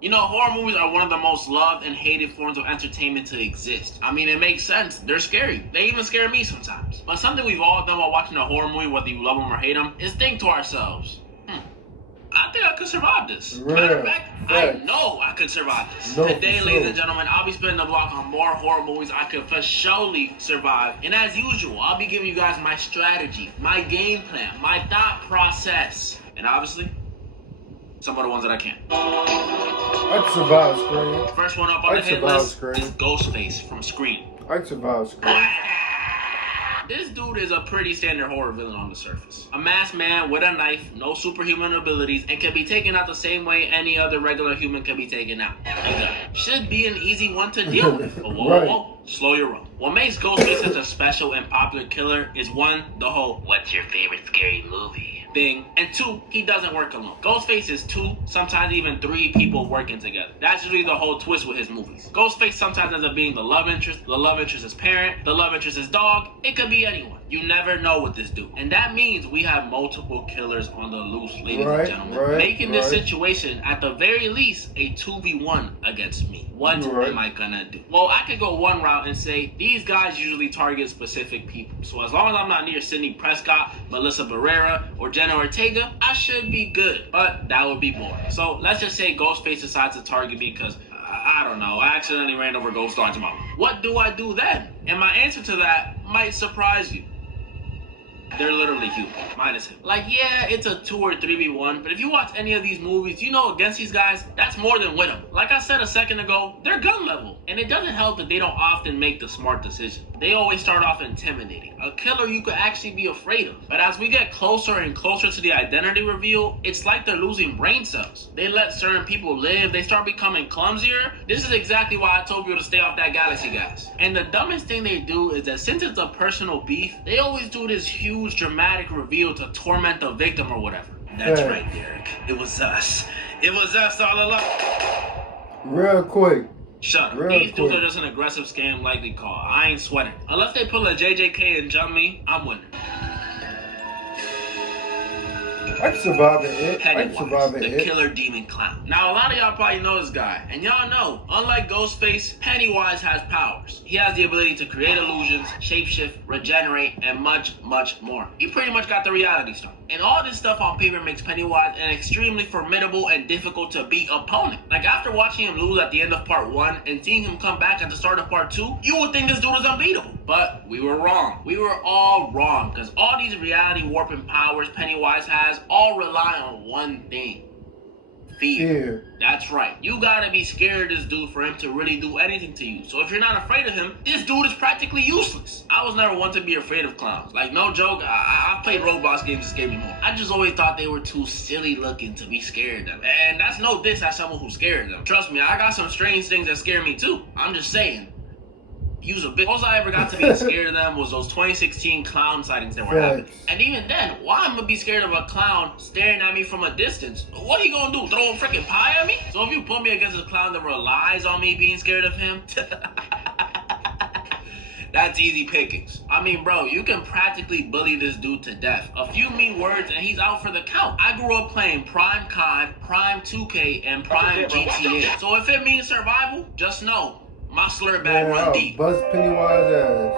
You know, horror movies are one of the most loved and hated forms of entertainment to exist. I mean, it makes sense. They're scary. They even scare me sometimes. But something we've all done while watching a horror movie, whether you love them or hate them, is think to ourselves, I think I could survive this. Matter of fact, I know I could survive this. Today, ladies and gentlemen, I'll be spinning the block on more horror movies I could for surely survive. And as usual, I'll be giving you guys my strategy, my game plan, my thought process. And obviously, some of the ones that I can't. I can survive Scream. First one up on the hit list is Ghostface from Scream. I can survive Scream. This dude is a pretty standard horror villain on the surface. A masked man with a knife, no superhuman abilities, and can be taken out the same way any other regular human can be taken out. Should be an easy one to deal with. But whoa, slow your roll. What makes Ghostface such a special and popular killer is one, the whole "what's your favorite scary movie" thing, and two, he doesn't work alone. Ghostface is two, sometimes even three people working together. That's usually the whole twist with his movies. Ghostface sometimes ends up being the love interest's parent, the love interest's dog. It could be anyone. You never know with this dude. And that means we have multiple killers on the loose, ladies and gentlemen. Making this situation, at the very least, a 2v1 against me. What am I gonna do? Well, I could go one route and say, these guys usually target specific people. So as long as I'm not near Sidney Prescott, Melissa Barrera, or Jenna Ortega, I should be good. But that would be boring. So let's just say Ghostface decides to target me because I don't know, I accidentally ran over Ghost Dog's mom. What do I do then? And my answer to that might surprise you. They're literally human, minus him. Like, yeah, it's a 2 or 3v1, but if you watch any of these movies, you know against these guys, that's more than winnable. Like I said a second ago, they're gun level. And it doesn't help that they don't often make the smart decision. They always start off intimidating. A killer you could actually be afraid of. But as we get closer and closer to the identity reveal, it's like they're losing brain cells. They let certain people live, they start becoming clumsier. This is exactly why I told you to stay off that Galaxy guys. And the dumbest thing they do is that since it's a personal beef, they always do this huge dramatic reveal to torment the victim or whatever. That's right, Derek. It was us. It was us all along. Real quick. Shut up. These dudes are just an aggressive scam likely call. I ain't sweating. Unless they pull a JJK and jump me, I'm winning. I can survive it. Pennywise, the killer demon clown. Now, a lot of y'all probably know this guy, and y'all know, unlike Ghostface, Pennywise has powers. He has the ability to create illusions, shapeshift, regenerate, and much, much more. He pretty much got the reality stone. And all this stuff on paper makes Pennywise an extremely formidable and difficult to beat opponent. Like, after watching him lose at the end of part 1 and seeing him come back at the start of part 2, you would think this dude is unbeatable. But we were wrong. We were all wrong, because all these reality warping powers Pennywise has all rely on one thing. Fear. That's right. You gotta be scared of this dude for him to really do anything to you. So if you're not afraid of him, this dude is practically useless. I was never one to be afraid of clowns. Like, no joke, I played Roblox games that scared me more. I just always thought they were too silly looking to be scared of them. And that's no diss at someone who's scared of them. Trust me, I got some strange things that scare me too. I'm just saying. Use a bit. Most I ever got to be scared of them was those 2016 clown sightings that were happening. And even then, why am I gonna be scared of a clown staring at me from a distance? What are you gonna do? Throw a freaking pie at me? So if you put me against a clown that relies on me being scared of him, that's easy pickings. I mean, bro, you can practically bully this dude to death. A few mean words and he's out for the count. I grew up playing Prime COD, Prime 2K, and Prime GTA. So if it means survival, just know my slur bag run deep. Buzz Pennywise ass.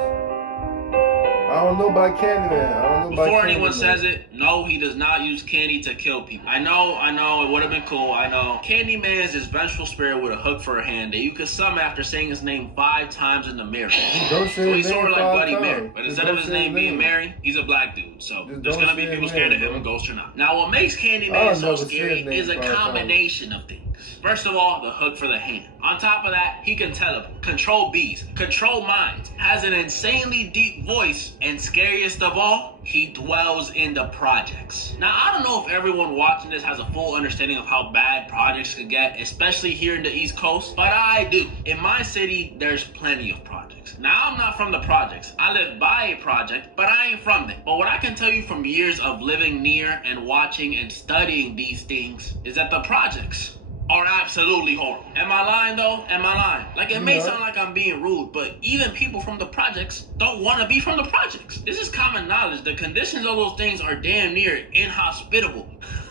I don't know about Candyman. Before anyone says it, no, he does not use candy to kill people. I know, it would have been cool, I know. Candyman is this vengeful spirit with a hook for a hand that you can summon after saying his name 5 times in the mirror. So he's sort of like Bloody Mary, but instead of his name being Mary, he's a black dude. So there's gonna be people scared of him, ghost or not. Now, what makes Candyman so scary is a combination of things. First of all, the hook for the hand. On top of that, he can teleport, control bees, control minds, has an insanely deep voice, and scariest of all, he dwells in the projects. Now, I don't know if everyone watching this has a full understanding of how bad projects could get, especially here in the East Coast, but I do. In my city, there's plenty of projects. Now, I'm not from the projects. I live by a project, but I ain't from them. But what I can tell you from years of living near and watching and studying these things is that the projects are absolutely horrible. Am I lying though? Am I lying? Like, it may sound like I'm being rude, but even people from the projects don't want to be from the projects. This is common knowledge. The conditions of those things are damn near inhospitable.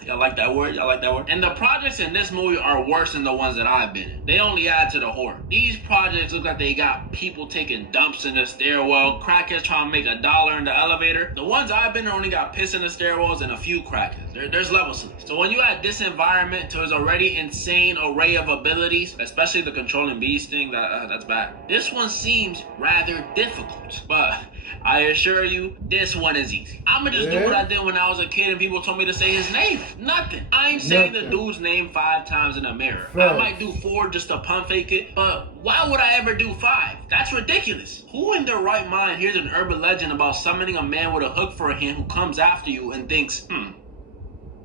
Y'all like that word? Y'all like that word? And the projects in this movie are worse than the ones that I've been in. They only add to the horror. These projects look like they got people taking dumps in the stairwell, crackheads trying to make $1 in the elevator. The ones I've been in only got piss in the stairwells and a few crackheads. There's levels to this. So when you add this environment to his already insane array of abilities, especially the controlling beast thing, that's bad. This one seems rather difficult, but I assure you, this one is easy. I'ma just do what I did when I was a kid and people told me to say his name. Nothing. I ain't saying the dude's name 5 times in a mirror. I might do 4 just to pump fake it, but why would I ever do 5? That's ridiculous. Who in their right mind hears an urban legend about summoning a man with a hook for a hand who comes after you and thinks,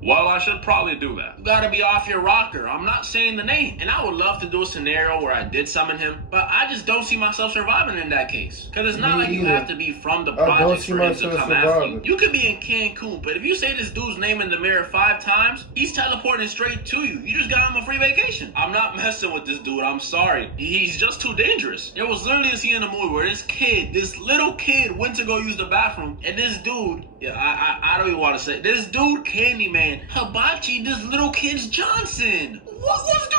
well, I should probably do that. You gotta be off your rocker. I'm not saying the name. And I would love to do a scenario where I did summon him, but I just don't see myself surviving in that case. Because it's not like you have to be from the project for him to come after you. You could be in Cancun, but if you say this dude's name in the mirror 5 times, he's teleporting straight to you. You just got him a free vacation. I'm not messing with this dude. I'm sorry. He's just too dangerous. There was literally a scene in the movie where this little kid went to go use the bathroom, and this dude, I don't even want to say, this dude, Candyman, hibachi this little kid's Johnson. What was the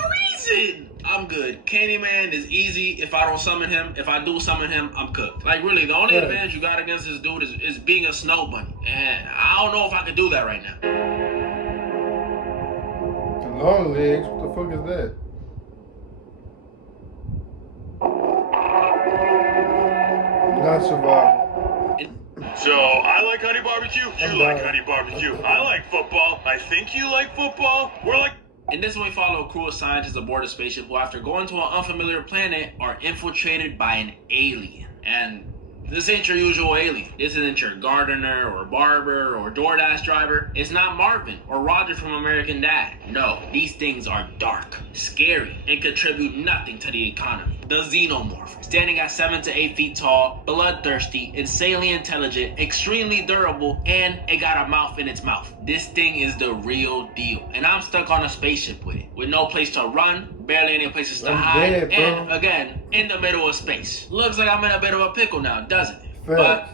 reason? I'm good. Candyman is easy if I don't summon him. If I do summon him, I'm cooked. Like, really, the only advantage you got against this dude is being a snow bunny. And I don't know if I could do that right now. The long legs? What the fuck is that? Not surviving. So, I like honey barbecue, you like honey barbecue. I like football, I think you like football. We're like... In this one, we follow a crew of scientists aboard a spaceship who, after going to an unfamiliar planet, are infiltrated by an alien. And this ain't your usual alien. This isn't your gardener or barber or DoorDash driver. It's not Marvin or Roger from American Dad. No, these things are dark, scary, and contribute nothing to the economy. The Xenomorph, standing at 7 to 8 feet tall, bloodthirsty, insanely intelligent, extremely durable, and it got a mouth in its mouth. This thing is the real deal. And I'm stuck on a spaceship with it, with no place to run, barely any places to hide, and again, in the middle of space. Looks like I'm in a bit of a pickle now, doesn't it? But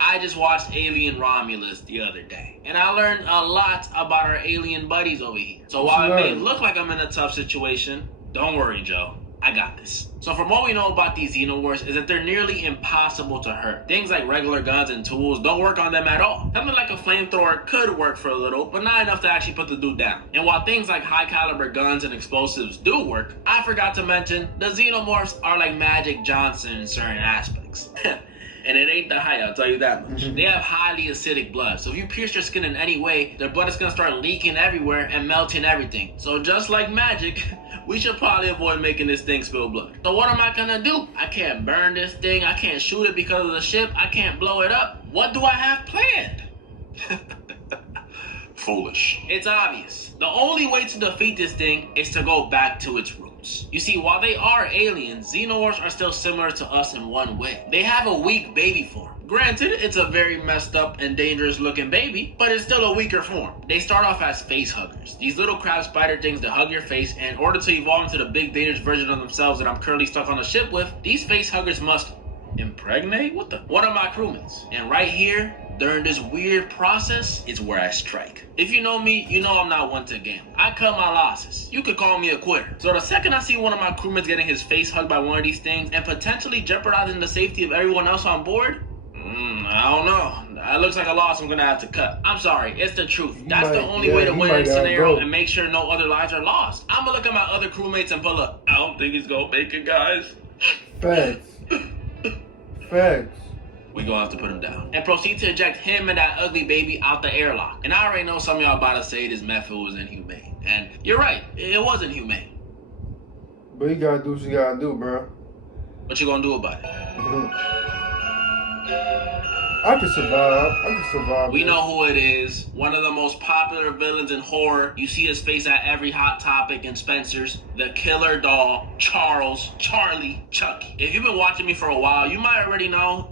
I just watched Alien Romulus the other day, and I learned a lot about our alien buddies over here. So while it may look like I'm in a tough situation, don't worry, Joe. I got this. So from what we know about these Xenomorphs is that they're nearly impossible to hurt. Things like regular guns and tools don't work on them at all. Something like a flamethrower could work for a little, but not enough to actually put the dude down. And while things like high caliber guns and explosives do work, I forgot to mention the Xenomorphs are like Magic Johnson in certain aspects. And it ain't the height, I'll tell you that much. They have highly acidic blood, so if you pierce their skin in any way, their blood is gonna start leaking everywhere and melting everything. So just like magic, we should probably avoid making this thing spill blood. So what am I gonna do? I can't burn this thing, I can't shoot it because of the ship, I can't blow it up. What do I have planned? Foolish. It's obvious. The only way to defeat this thing is to go back to its roots. You see, while they are aliens, Xenomorphs are still similar to us in one way. They have a weak baby form. Granted, it's a very messed up and dangerous looking baby, but it's still a weaker form. They start off as face huggers. These little crab spider things that hug your face, and in order to evolve into the big dangerous version of themselves that I'm currently stuck on a ship with, these face huggers must impregnate? One of my crewmates. And right here, during this weird process, is where I strike. If you know me, you know I'm not one to gamble. I cut my losses. You could call me a quitter. So the second I see one of my crewmates getting his face hugged by one of these things and potentially jeopardizing the safety of everyone else on board, I don't know. That looks like a loss I'm gonna have to cut. I'm sorry, it's the truth. That's the only way to win in this scenario and make sure no other lives are lost. I'm gonna look at my other crewmates and pull up. I don't think he's gonna make it, guys. Facts. Facts. We gonna have to put him down. And proceed to eject him and that ugly baby out the airlock. And I already know some of y'all about to say this method was inhumane. And you're right, it wasn't humane. But you gotta do what you gotta do, bro. What you gonna do about it? I can survive. We know who it is. One of the most popular villains in horror. You see his face at every Hot Topic and Spencer's. The killer doll, Charlie, Chucky. If you've been watching me for a while, you might already know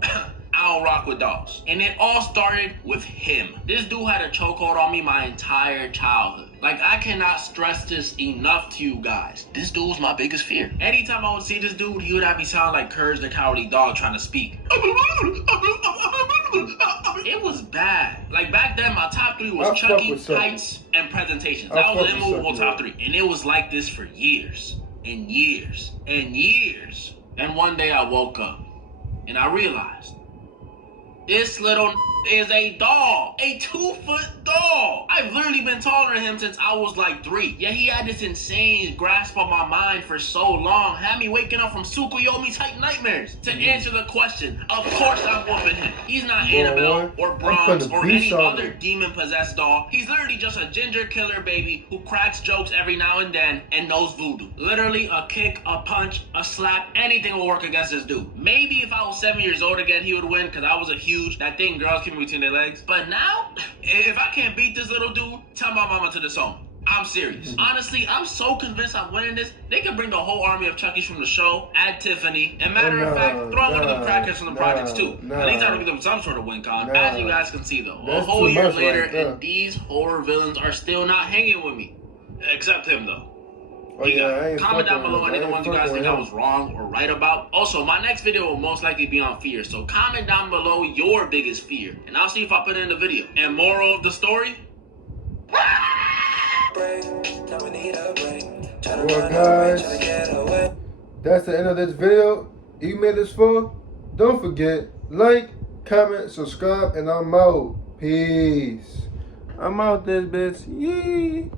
I don't rock with dolls. And it all started with him. This dude had a chokehold on me my entire childhood. Like, I cannot stress this enough to you guys. This dude was my biggest fear. Anytime I would see this dude, he would have me sound like Courage the Cowardly Dog trying to speak. It was bad. Like back then, my top 3 was I fuck Chucky, with Chucky. Heights, and Presentations. I That was fuck an with immovable Chucky, top 3. And it was like this for years and years and years. And one day I woke up and I realized this little is a dog, a 2-foot dog. I've literally been taller than him since I was like 3. Yet he had this insane grasp on my mind for so long, had me waking up from Tsukuyomi type nightmares. To answer the question, of course I'm whooping him. He's not Annabelle or Bronx or any other demon-possessed doll. He's literally just a ginger killer baby who cracks jokes every now and then and knows voodoo. Literally a kick, a punch, a slap, anything will work against this dude. Maybe if I was 7 years old again, he would win because I was a huge, that thing girls keep me between their legs. But now, if I can't beat this little dude, tell my mama to disown. I'm serious. Honestly, I'm so convinced I'm winning this. They could bring the whole army of Chuckies from the show, add Tiffany, and matter of fact, throw in one of them crackers from the projects too. At least I would give them some sort of win con. As you guys can see though, a whole year later, and these horror villains are still not hanging with me. Except him though. Oh, yeah, Comment down below any of the ones you guys think I was wrong or right about. Also, my next video will most likely be on fear, so comment down below your biggest fear, and I'll see if I put it in the video. And moral of the story? Well, guys, that's the end of this video. You made this far? Don't forget, like, comment, subscribe, and I'm out. Peace. I'm out this bitch. Yee.